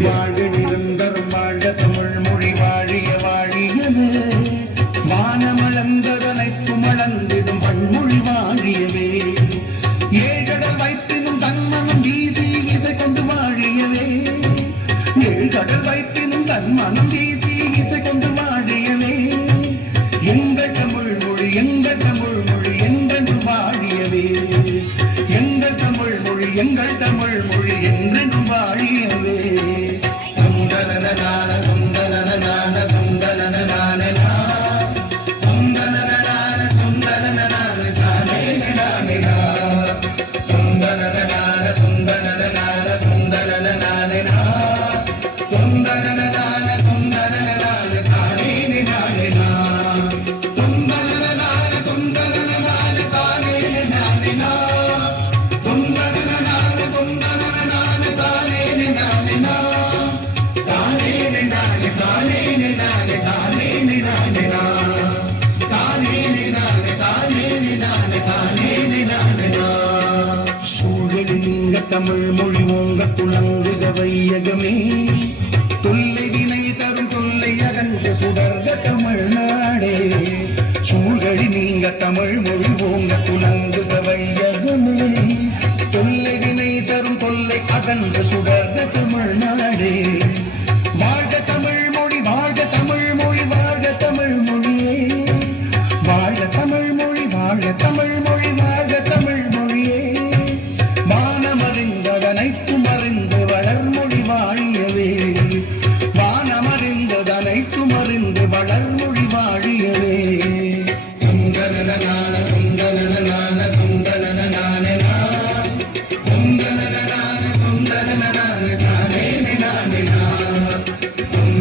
வாழ்க நிரந்தரம் வாழ தமிழ் மொழி வாழிய வாழியவே. வானமளந்ததனைக்கும் அளந்திடும் பன்மொழி வாழியவே. ஏழ்கடல் வைத்தினும் தன்மனம் வீசி இசை கொண்டு வாழியவே. ஏழ்கடல் வைத்தினும் தன்மனம் வீசி இசை கொண்டு வாழியவே. எங்கள் தமிழ் மொழி என்றென்றும் வாழியவே தமிழ் மொழி ஓங்க துளங்குக வையகமே தொல்லை வினை தரும் தொல்லை அகன்ற சுடர்க தமிழ்நாடே சூழ்களி நீங்க தமிழ் மொழி ஓங்க துளங்குக வையகமே தொல்லை வினை தரும் தொல்லை அகன்ற சுடர்க தமிழ்நாடே வாழ்க தமிழ் மொழி வாழ்க தமிழ் மொழி வாழ்க தமிழ் மொழியே. வாழ்க தமிழ் மொழி வாழ்க Tamil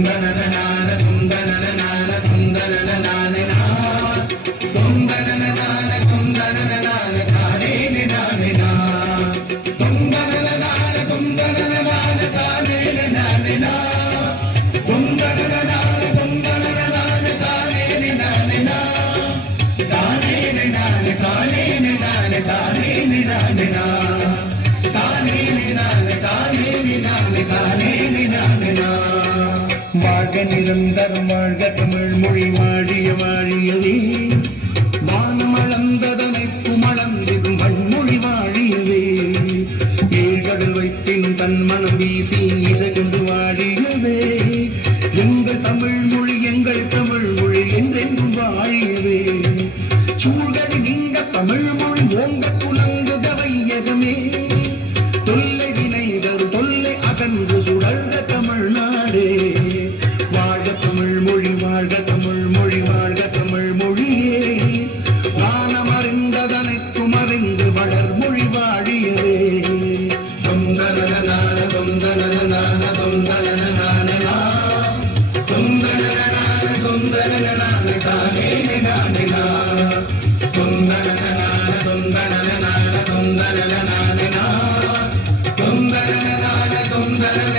na na na na. வாழ்க நிரந்தரம் வாழ்க தமிழ் மொழி வாழிய வாழியவே. வானம் அளந்ததனைத்தும் அளந்திடும் வன்மொழி வாழியவே. ஏழ்கடல் வைத்தினும் தன் மனம் வீசி இசை கொண்டு வாழியவே. எங்கள் தமிழ் மொழி எங்கள் தமிழ் மொழி என்றென்றும் வாழியவே. சூழ்களை இங்க தமிழ் மொழி ஓங்க புலங்குக Gracias.